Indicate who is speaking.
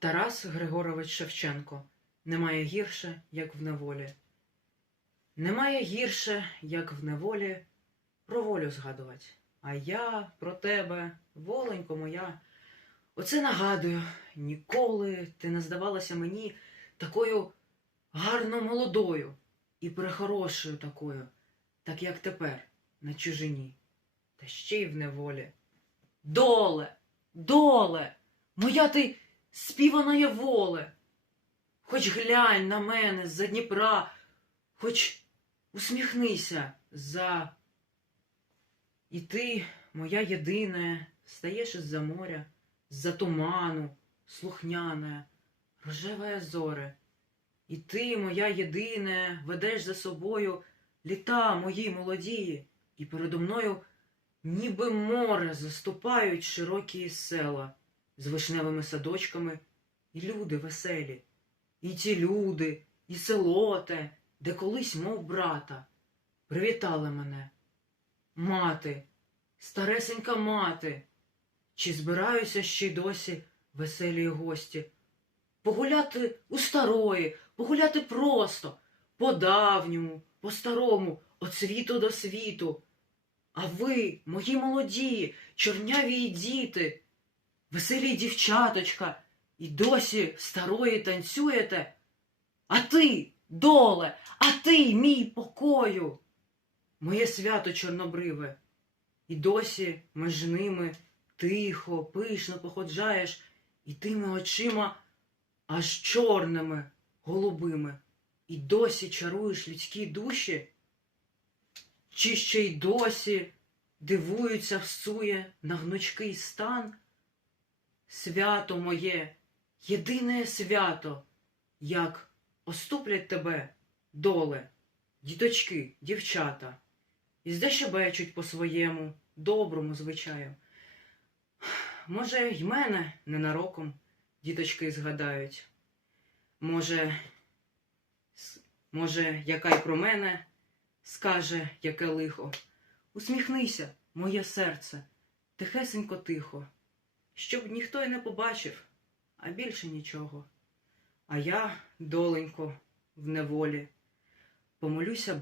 Speaker 1: Тарас Григорович Шевченко Немає гірше, як в неволі. Немає гірше, як в неволі, про волю згадувать. А я про тебе, воленько моя, оце нагадую, ніколи ти не здавалася мені такою гарно молодою і прехорошою такою, так як тепер, на чужині, та ще й в неволі. Доле, доле, моя ти співаної воле, хоч глянь на мене з-за Дніпра, хоч усміхнися за. І ти, моя єдине, стаєш із-за моря, з-за туману, слухняне, рожеве зоре. І ти, моя єдине, ведеш за собою літа мої молодії, і передо мною, ніби море, заступають широкі села з вишневими садочками, і люди веселі, і ті люди, і село те, де колись, мов брата, привітали мене. Мати, старесенька мати, чи збираюся ще й досі веселі гості? Погуляти у старої, погуляти просто, по давньому, по старому, от світу до світу. А ви, мої молоді, чорняві діти веселі дівчаточка, і досі старої танцюєте. А ти, доле, а ти, мій покою, моє свято чорнобриве, і досі між ними тихо, пишно походжаєш і тими очима аж чорними, голубими, і досі чаруєш людські душі, чи ще й досі дивуються всує на гнучкий стан свято моє, єдине свято, як оступлять тебе доле, діточки, дівчата, і здещебечуть по своєму, доброму звичаю. Може, й мене ненароком діточки згадають. Може, може, яка й про мене скаже, яке лихо. Усміхнися, моє серце, тихесенько тихо щоб ніхто й не побачив, а більше нічого. А я, доленько, в неволі, помолюся.